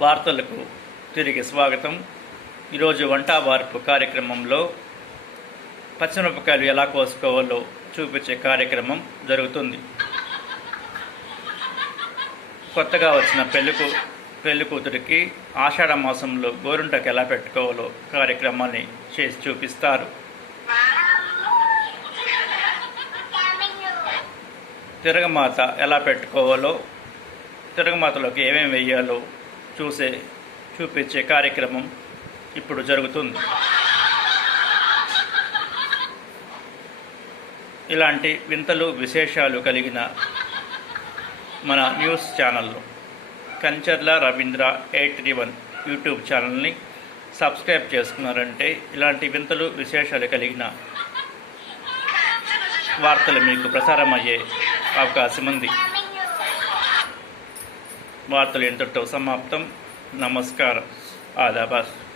వార్తలకు తిరిగి స్వాగతం. ఈరోజు వంట వార్పు కార్యక్రమంలో పచ్చిమిరపకాయలు ఎలా కోసుకోవాలో చూపించే కార్యక్రమం జరుగుతుంది. కొత్తగా వచ్చిన పెళ్లి కూతురికి ఆషాఢ మాసంలో గోరుంటకు ఎలా పెట్టుకోవాలో కార్యక్రమాన్ని చేసి చూపిస్తారు. తిరగమాత ఎలా పెట్టుకోవాలో, తిరగమాతలోకి ఏమేమి వేయాలో చూపించే కార్యక్రమం ఇప్పుడు జరుగుతుంది. ఇలాంటి వింతలు విశేషాలు కలిగిన మన న్యూస్ ఛానల్లో కంచర్ల రవీంద్ర 831 యూట్యూబ్ ఛానల్ని సబ్స్క్రైబ్ చేసుకున్నారంటే ఇలాంటి వింతలు విశేషాలు కలిగిన వార్తలు మీకు ప్రసారం అయ్యే అవకాశం ఉంది. వార్తలు ఇంతటితో సమాప్తం. నమస్కారం. ఆదాబాద్.